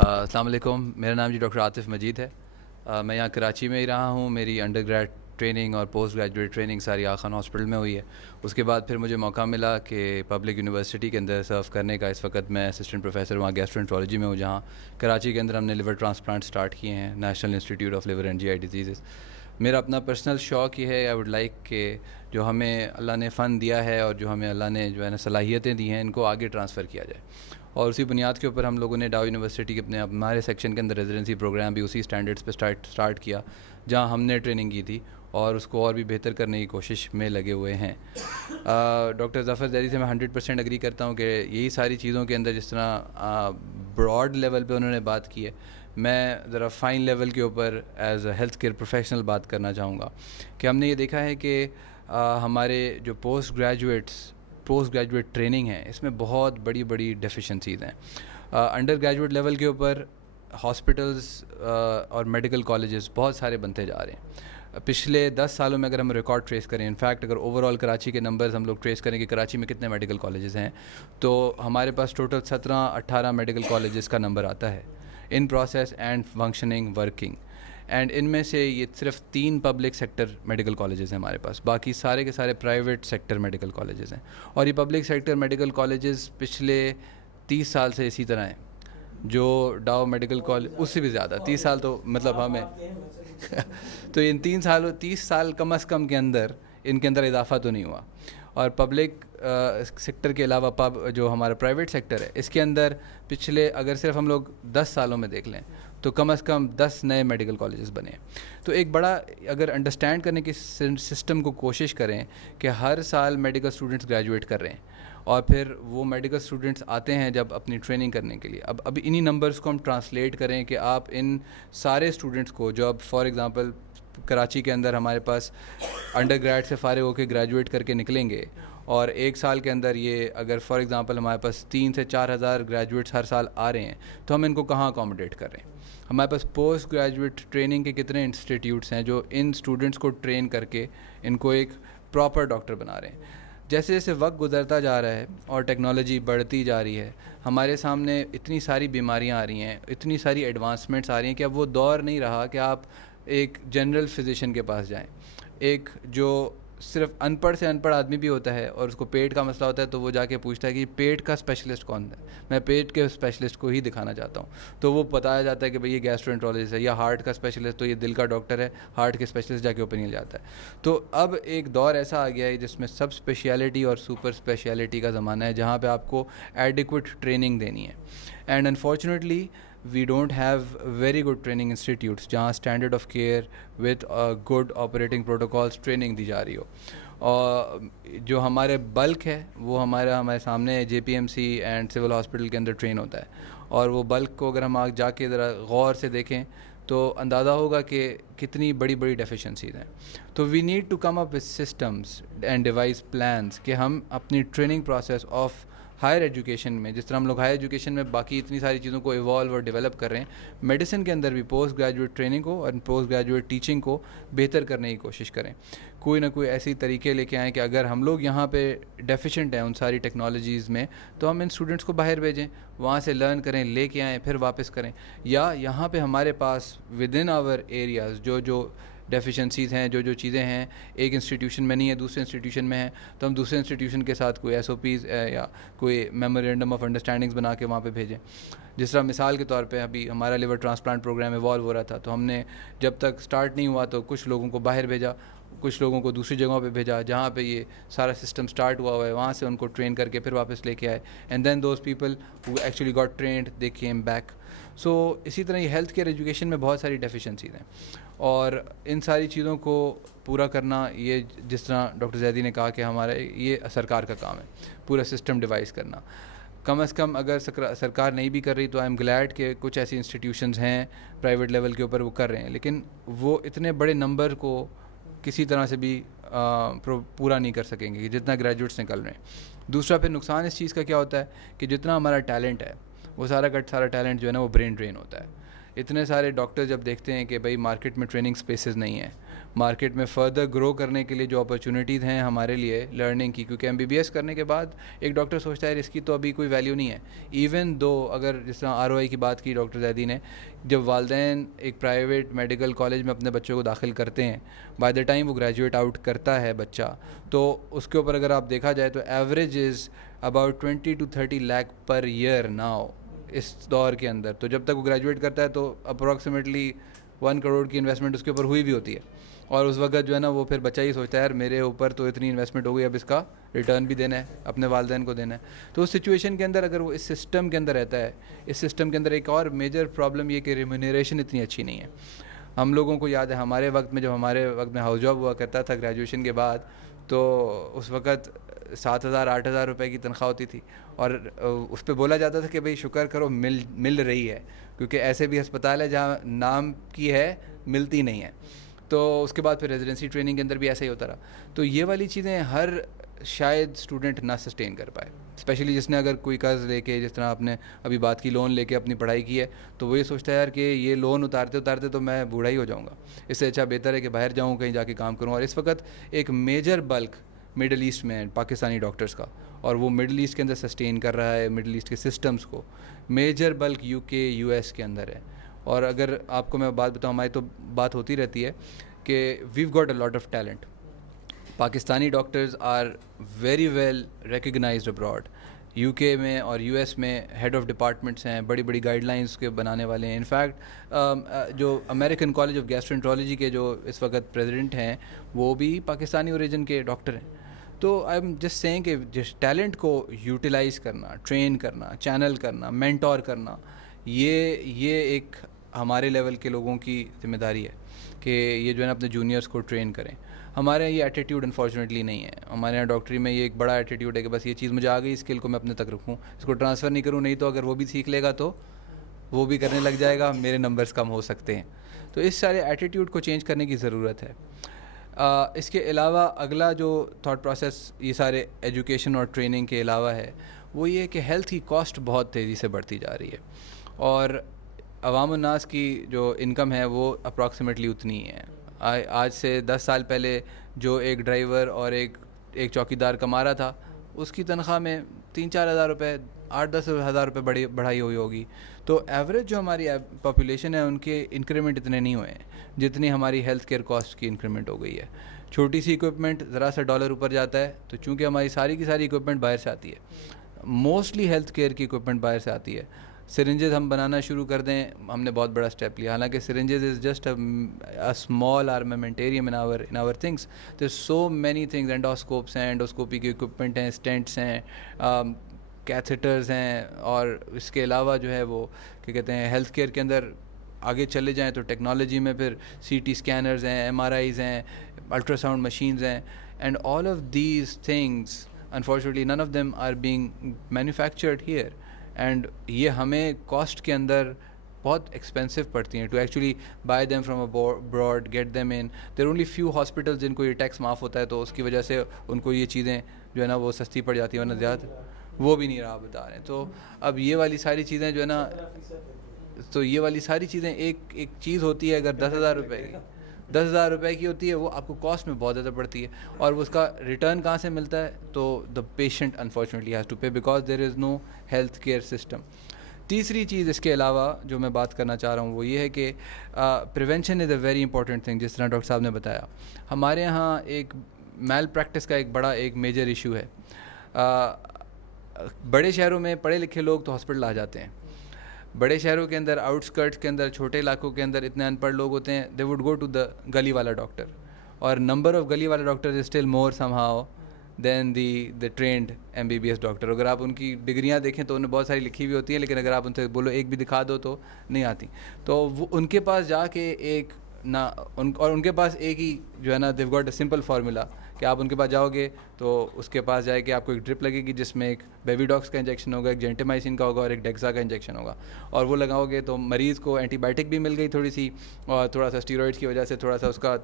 السلام علیکم. میرا نام جی ڈاکٹر عاطف مجید ہے. میں یہاں کراچی میں ہی رہا ہوں. میری انڈر گریڈ ٹریننگ اور پوسٹ گریجویٹ ٹریننگ ساری آغا خان ہاسپٹل میں ہوئی ہے. اس کے بعد پھر مجھے موقع ملا کہ پبلک یونیورسٹی کے اندر سرو کرنے کا. اس وقت میں اسسٹنٹ پروفیسر وہاں گیسٹرونٹرولوجی میں ہوں, جہاں کراچی کے اندر ہم نے لیور ٹرانسپلانٹ سٹارٹ کیے ہیں, national institute of liver and G I diseases. میرا اپنا پرسنل شوق یہ ہے, آئی ووڈ لائک کہ جو ہمیں اللہ نے فن دیا ہے اور جو ہمیں اللہ نے جو ہے نا صلاحیتیں دی ہیں, ان کو آگے ٹرانسفر کیا جائے. اور اسی بنیاد کے اوپر ہم لوگوں نے ڈاؤ یونیورسٹی کے ہمارے سیکشن کے اندر ریزیڈنسی پروگرام بھی اسی اسٹینڈرڈس پہ سٹارٹ کیا جہاں ہم نے ٹریننگ کی تھی, اور اس کو اور بھی بہتر کرنے کی کوشش میں لگے ہوئے ہیں. ڈاکٹر ظفر زیدی سے میں 100% اگری کرتا ہوں کہ یہی ساری چیزوں کے اندر جس طرح براڈ لیول پہ انہوں نے بات کی ہے, میں ذرا فائن لیول کے اوپر as a health care professional بات کرنا چاہوں گا کہ ہم نے یہ دیکھا ہے کہ ہمارے جو پوسٹ گریجویٹ ٹریننگ ہے, اس میں بہت بڑی بڑی ڈیفیشنسیز ہیں. انڈر گریجویٹ لیول کے اوپر ہاسپٹلز اور میڈیکل کالجز بہت سارے بنتے جا رہے ہیں. پچھلے 10 سالوں میں اگر ہم ریکارڈ ٹریس کریں, انفیکٹ اگر اوور آل کراچی کے نمبرز ہم لوگ ٹریس کریں کہ کراچی میں کتنے میڈیکل کالجز ہیں, تو ہمارے پاس ٹوٹل 17-18 میڈیکل کالجز کا نمبر آتا ہے in process and functioning working. And ان میں سے یہ صرف 3 پبلک سیکٹر میڈیکل کالجز ہیں ہمارے پاس, باقی سارے کے سارے پرائیویٹ سیکٹر میڈیکل کالجز ہیں. اور یہ پبلک سیکٹر میڈیکل کالجز پچھلے 30 سال سے اسی طرح ہیں. جو ڈاؤ میڈیکل کالج اس سے بھی زیادہ 30 سال تو مطلب ہمیں تو ان 30 سال کم از کم کے اندر ان کے اندر اضافہ تو نہیں ہوا. اور پبلک سیکٹر کے علاوہ جو ہمارا پرائیویٹ سیکٹر ہے, اس کے اندر پچھلے اگر صرف ہم لوگ 10 سالوں میں دیکھ لیں تو کم از کم 10 نئے میڈیکل کالجز بنے. تو ایک بڑا اگر انڈرسٹینڈ کرنے کی سسٹم کو کوشش کریں کہ ہر سال میڈیکل اسٹوڈنٹس گریجویٹ کر رہے ہیں, اور پھر وہ میڈیکل اسٹوڈنٹس آتے ہیں جب اپنی ٹریننگ کرنے کے لیے. اب انہی نمبرز کو ہم ٹرانسلیٹ کریں کہ آپ ان سارے اسٹوڈنٹس کو جو اب فار ایگزامپل کراچی کے اندر ہمارے پاس انڈر گریڈ سے فارغ ہو کے گریجویٹ کر کے نکلیں گے, اور ایک سال کے اندر یہ اگر فار ایگزامپل ہمارے پاس 3 سے 4 ہزار گریجویٹس ہر سال آ رہے ہیں, تو ہم ان کو کہاں اکوموڈیٹ کر رہے ہیں. ہمارے پاس پوسٹ گریجویٹ ٹریننگ کے کتنے انسٹیٹیوٹس ہیں جو ان اسٹوڈنٹس کو ٹرین کر کے ان کو ایک پراپر ڈاکٹر بنا رہے ہیں. جیسے جیسے وقت گزرتا جا رہا ہے اور ٹیکنالوجی بڑھتی جا رہی ہے, ہمارے سامنے اتنی ساری بیماریاں آ رہی ہیں, اتنی ساری ایڈوانسمنٹس آ رہی ہیں کہ اب وہ دور نہیں رہا کہ آپ ایک جنرل فزیشین کے پاس جائیں. ایک جو صرف ان پڑھ سے ان پڑھ آدمی بھی ہوتا ہے اور اس کو پیٹ کا مسئلہ ہوتا ہے, تو وہ جا کے پوچھتا ہے کہ پیٹ کا اسپیشلسٹ کون ہے, میں پیٹ کے اسپیشلسٹ کو ہی دکھانا چاہتا ہوں. تو وہ بتایا جاتا ہے کہ بھئی یہ گیسٹرونٹرولوجسٹ ہے, یا ہارٹ کا اسپیشلسٹ تو یہ دل کا ڈاکٹر ہے, ہارٹ کے اسپیشلسٹ جا کے اوپینین جاتا ہے. تو اب ایک دور ایسا آ گیا ہے جس میں سب اسپیشیلٹی اور سپر اسپیشیلٹی کا زمانہ ہے, جہاں پہ آپ کو ایڈیکویٹ ٹریننگ دینی ہے. And unfortunately we don't have very good training institutes جہاں standard of care with good operating protocols training دی جا رہی ہو. اور جو ہمارے بلک ہے وہ ہمارے سامنے J P M C and civil hospital کے اندر ٹرین ہوتا ہے, اور وہ بلک کو اگر ہم جا کے ذرا غور سے دیکھیں تو اندازہ ہوگا کہ کتنی بڑی بڑی ڈیفیشنسیز ہیں. تو we need to come up with systems and devise plans کہ ہم اپنی training process of higher education میں, جس طرح ہم لوگ ہائر ایجوکیشن میں باقی اتنی ساری چیزوں کو ایوالو اور ڈیولپ کر رہے ہیں, میڈیسن کے اندر بھی پوسٹ گریجویٹ ٹریننگ کو اور پوسٹ گریجویٹ ٹیچنگ کو بہتر کرنے کی کوشش کریں. کوئی نہ کوئی ایسی طریقے لے کے آئیں کہ اگر ہم لوگ یہاں پہ ڈیفیشینٹ ہیں ان ساری ٹیکنالوجیز میں, تو ہم ان اسٹوڈنٹس کو باہر بھیجیں, وہاں سے لرن کریں, لے کے آئیں, پھر واپس کریں. یا یہاں پہ ہمارے پاس ود ان آور ایریاز جو ڈیفیشنسیز ہیں, جو چیزیں ہیں ایک انسٹیٹیوشن میں نہیں ہے دوسرے انسٹیٹیوشن میں ہیں, تو ہم دوسرے انسٹیٹیوشن کے ساتھ کوئی ایس او پیز یا کوئی میمورینڈم آف انڈرسٹینڈنگز بنا کے وہاں پہ بھیجیں. جس طرح مثال کے طور پہ ابھی ہمارا لیور ٹرانسپلانٹ پروگرام ایوالو ہو رہا تھا, تو ہم نے جب تک سٹارٹ نہیں ہوا تو کچھ لوگوں کو باہر بھیجا, کچھ لوگوں کو دوسری جگہوں پہ بھیجا جہاں پہ یہ سارا سسٹم سٹارٹ ہوا ہے, وہاں سے ان کو ٹرین کر کے پھر واپس لے کے آئے. And then those people who actually got trained they came back. So اسی طرح یہ ہیلتھ کیئر ایجوکیشن میں بہت ساری ڈیفیشنسیز ہیں, اور ان ساری چیزوں کو پورا کرنا, یہ جس طرح ڈاکٹر زیدی نے کہا کہ ہمارا یہ سرکار کا کام ہے پورا سسٹم ڈیوائز کرنا. کم از کم اگر سرکار نہیں بھی کر رہی تو آئی ایم گلیڈ کہ کچھ ایسی انسٹیٹیوشنز ہیں پرائیویٹ لیول کے اوپر وہ کر رہے ہیں, لیکن وہ اتنے بڑے نمبر کو کسی طرح سے بھی پورا نہیں کر سکیں گے جتنا گریجویٹس نکل رہے ہیں. دوسرا پھر نقصان اس چیز کا کیا ہوتا ہے کہ جتنا ہمارا ٹیلنٹ ہے وہ سارا ٹیلنٹ جو ہے نا وہ برین ڈرین ہوتا ہے. اتنے سارے ڈاکٹر جب دیکھتے ہیں کہ بھائی مارکیٹ میں ٹریننگ سپیسز نہیں ہیں, مارکیٹ میں فردر گرو کرنے کے لیے جو اپرچونیٹیز ہیں ہمارے لیے لرننگ کی, کیونکہ MBBS کرنے کے بعد ایک ڈاکٹر سوچتا ہے اس کی تو ابھی کوئی ویلیو نہیں ہے. ایون دو اگر جس طرح ROI کی بات کی ڈاکٹر زیدی نے, جب والدین ایک پرائیویٹ میڈیکل کالج میں اپنے بچوں کو داخل کرتے ہیں, بائی دا ٹائم وہ گریجویٹ آؤٹ کرتا ہے بچہ, تو اس کے اوپر اگر آپ دیکھا جائے تو average is about 20 to 30 lakh per year now اس دور کے اندر. تو جب تک وہ گریجویٹ کرتا ہے تو اپروکسیمیٹلی 1 crore کی انویسٹمنٹ اس کے اوپر ہوئی بھی ہوتی ہے, اور اس وقت جو ہے نا وہ پھر بچہ ہی سوچتا ہے یار میرے اوپر تو اتنی انویسٹمنٹ ہو گئی, اب اس کا ریٹرن بھی دینا ہے, اپنے والدین کو دینا ہے. تو اس سچویشن کے اندر اگر وہ اس سسٹم کے اندر رہتا ہے, اس سسٹم کے اندر ایک اور میجر پرابلم یہ کہ ریمونیریشن اتنی اچھی نہیں ہے. ہم لوگوں کو یاد ہے ہمارے وقت میں, جب ہمارے وقت میں ہاؤس جاب ہوا کرتا تھا گریجویشن کے بعد, تو اس وقت 7,000-8,000 روپے کی تنخواہ ہوتی تھی, اور اس پہ بولا جاتا تھا کہ بھئی شکر کرو مل رہی ہے, کیونکہ ایسے بھی ہسپتال ہے جہاں نام کی ہے ملتی نہیں ہے. تو اس کے بعد پھر ریزیڈنسی ٹریننگ کے اندر بھی ایسا ہی ہوتا رہا. تو یہ والی چیزیں ہر شاید اسٹوڈنٹ نہ سسٹین کر پائے, اسپیشلی جس نے اگر کوئی قرض لے کے, جس طرح آپ نے ابھی بات کی, لون لے کے اپنی پڑھائی کی ہے, تو وہ یہ سوچتا ہے یار کہ یہ لون اتارتے تو میں بوڑھا ہی ہو جاؤں گا, اس سے اچھا بہتر ہے کہ باہر جاؤں, کہیں جا کے کام کروں. اور اس وقت ایک میجر بلک مڈل ایسٹ میں پاکستانی ڈاکٹرز کا, اور وہ مڈل ایسٹ کے اندر سسٹین کر رہا ہے مڈل ایسٹ کے سسٹمز کو. میجر بلک UK US کے اندر ہے. اور اگر آپ کو میں بات بتاؤں, ہماری تو بات ہوتی رہتی ہے کہ we've got a lot of talent. Pakistani doctors are very well recognized abroad. UK میں اور US میں ہیڈ آف ڈپارٹمنٹس ہیں, بڑی بڑی گائیڈ لائنس کے بنانے والے ہیں. انفیکٹ جو امریکن کالج آف گیسٹرنٹرولوجی کے جو اس وقت پریزیڈنٹ ہیں وہ بھی پاکستانی اوریجن کے ڈاکٹر ہیں. تو آئی ایم جسٹ سیئنگ کہ جس ٹیلنٹ کو یوٹیلائز کرنا, ٹرین کرنا, چینل کرنا, مینٹور کرنا, یہ ایک ہمارے لیول کے لوگوں کی ذمہ داری ہے کہ یہ جو ہے نا اپنے جونیئرس کو ٹرین کریں. ہمارے یہاں یہ ایٹیٹیوڈ انفارچونیٹلی نہیں ہے. ہمارے یہاں ڈاکٹری میں یہ ایک بڑا ایٹیٹیوڈ ہے کہ بس یہ چیز مجھے آ گئی, اسکل کو میں اپنے تک رکھوں, اس کو ٹرانسفر نہیں کروں, نہیں تو اگر وہ بھی سیکھ لے گا تو وہ بھی کرنے لگ جائے گا, میرے نمبرز کم ہو سکتے ہیں. تو اس سارے ایٹیٹیوڈ کو چینج کرنے کی ضرورت ہے. اس کے علاوہ اگلا جو تھاٹ پروسیس یہ سارے ایجوکیشن اور ٹریننگ کے علاوہ ہے وہ یہ کہ ہیلتھ کی کاسٹ بہت تیزی سے بڑھتی جا رہی ہے, اور عوام الناس کی جو انکم ہے وہ اپروکسیمیٹلی اتنی ہے. آج سے 10 سال پہلے جو ایک ڈرائیور اور ایک چوکیدار کما رہا تھا, اس کی تنخواہ میں 3-4 ہزار روپے, 8-10 ہزار روپے بڑھائی ہوئی ہوگی. تو ایوریج جو ہماری پاپولیشن ہے ان کے انکریمنٹ اتنے نہیں ہوئے ہیں جتنی ہماری ہیلتھ کیئر کاسٹ کی انکریمنٹ ہو گئی ہے. چھوٹی سی اکوپمنٹ ذرا سا ڈالر اوپر جاتا ہے, تو چونکہ ہماری ساری کی ساری اکوپمنٹ باہر سے آتی ہے, موسٹلی ہیلتھ کیئر کی اکوپمنٹ باہر سے آتی ہے. سرنجز ہم بنانا شروع کر دیں, ہم نے بہت بڑا اسٹیپ لیا, حالانکہ syringes is just a small armamentarium in our things. There so many things, endoscopes ہیں, اینڈوسکوپی کے اکوپمنٹ ہیں, اسٹینٹس ہیں, کیتھیٹرز ہیں, اور اس کے علاوہ جو ہے وہ کیا کہتے ہیں ہیلتھ کیئر کے اندر آگے چلے جائیں تو ٹیکنالوجی میں پھر CT اسکینرز ہیں, MRIs ہیں, الٹرا ساؤنڈ مشینز ہیں, and all of these things unfortunately none of them are being manufactured here, and یہ ہمیں کاسٹ کے اندر بہت ایکسپینسو پڑتی ہیں to actually buy them from abroad, get them in. There only few hospitals جن کو یہ ٹیکس معاف ہوتا ہے, تو اس کی وجہ سے ان کو یہ چیزیں جو ہے نا وہ سستی پڑ جاتی ہیں, ورنہ زیادہ وہ بھی نہیں رہا بتا رہے ہیں. تو اب یہ والی ساری چیزیں جو ہے نا, تو یہ والی ساری چیزیں ایک چیز ہوتی ہے اگر 10,000 روپے کی 10,000 روپے کی ہوتی ہے, وہ آپ کو کاسٹ میں بہت زیادہ پڑتی ہے, اور اس کا ریٹرن کہاں سے ملتا ہے, تو the patient unfortunately has to pay because there is no health care system. تیسری چیز اس کے علاوہ جو میں بات کرنا چاہ رہا ہوں وہ یہ ہے کہ prevention is a very important thing. جس طرح ڈاکٹر صاحب نے بتایا, ہمارے یہاں ایک میل پریکٹس کا ایک میجر ایشو ہے. بڑے شہروں میں پڑھے لکھے لوگ تو ہاسپٹل آ جاتے ہیں, بڑے شہروں کے اندر آؤٹ اسکرٹس کے اندر چھوٹے علاقوں کے اندر اتنے ان پڑھ لوگ ہوتے ہیں, they would go to the گلی والا ڈاکٹر, اور نمبر آف گلی والا doctor is still more somehow then the trained MBBS doctor. اگر آپ ان کی ڈگریاں دیکھیں تو انہیں بہت ساری لکھی ہوئی ہوتی ہیں, لیکن اگر آپ ان سے بولو ایک بھی دکھا دو تو نہیں آتی. تو وہ ان کے پاس جا کے ایک نہ اور ان کے پاس ایک ہی جو ہے نا they've got a simple formula کہ آپ ان کے پاس جاؤ گے تو اس کے پاس جائے کہ آپ کو ایک ڈرپ لگے گی جس میں ایک بیبی ڈاکس کا انجیکشن ہوگا, ایک جینٹیمائسن کا ہوگا, اور ایک ڈیکسا کا انجیکشن ہوگا, اور وہ لگاؤ گے تو مریض کو اینٹی بائیوٹک بھی مل گئی تھوڑی سی, اور تھوڑا سا اسٹیرائڈس کی وجہ سے تھوڑا سا اس کا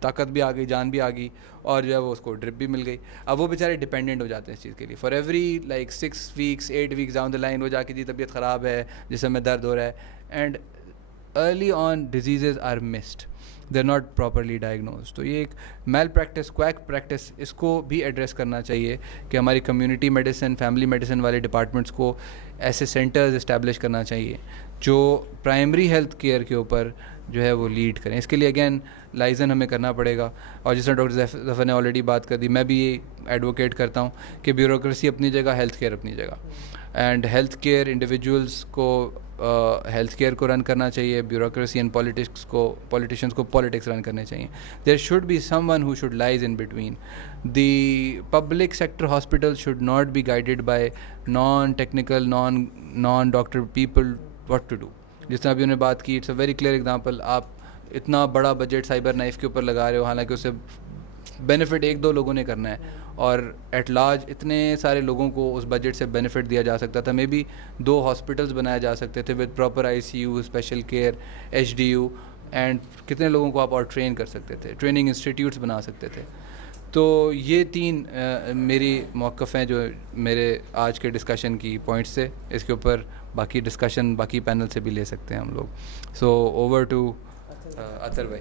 طاقت بھی آ گئی, جان بھی آ گئی, اور جو ہے وہ اس کو ڈرپ بھی مل گئی. اب وہ بیچارے ڈپینڈنٹ ہو جاتے ہیں اس چیز کے لیے. For every like 6 weeks 8 weeks down the line وہ جا کے جی طبیعت خراب ہے, جسم میں درد ہو رہا ہے, and early on diseases are missed, they are not properly diagnose. تو یہ ایک میل پریکٹس, کویک پریکٹس, اس کو بھی ایڈریس کرنا چاہیے کہ ہماری کمیونٹی میڈیسن, فیملی میڈیسن والے ڈپارٹمنٹس کو ایسے سینٹرز اسٹیبلش کرنا چاہیے جو پرائمری ہیلتھ کیئر کے اوپر جو ہے وہ لیڈ کریں. اس کے لیے اگین لائزن ہمیں کرنا پڑے گا, اور جس طرح ڈاکٹر ظفر نے آلریڈی بات کر دی, میں بھی یہ ایڈوکیٹ کرتا ہوں کہ بیوروکریسی اپنی جگہ, ہیلتھ کیئر اپنی جگہ, اینڈ ہیلتھ کیئر انڈیویجولس کو ہیلتھ کیئر کو رن کرنا چاہیے, بیوروکریسی اینڈ پولیٹیشینس کو پالیٹکس رن کرنے چاہیے. There should be someone who should lies in between. The public sector hospital should not be guided by non technical, non doctor people what to do. جس طرح ابھی انہوں نے بات کی, it's a very clear example. آپ اتنا بڑا بجٹ سائبر نائف کے اوپر لگا رہے ہو, حالانکہ اسے بینیفٹ ایک دو لوگوں نے کرنا ہے, اور ایٹ لارج اتنے سارے لوگوں کو اس بجٹ سے بینیفٹ دیا جا سکتا تھا. مے بی 2 ہاسپٹلس بنائے جا سکتے تھے with proper I C U, special care, H D U, and کتنے لوگوں کو آپ اور ٹرین کر سکتے تھے, ٹریننگ انسٹیٹیوٹس بنا سکتے تھے. تو یہ 3 میری موقف ہیں جو میرے آج کے ڈسکشن کی پوائنٹس تھے. اس کے اوپر باقی ڈسکشن باقی پینل سے بھی لے سکتے ہیں ہم لوگ. سو اوور ٹو اطہر بھائی.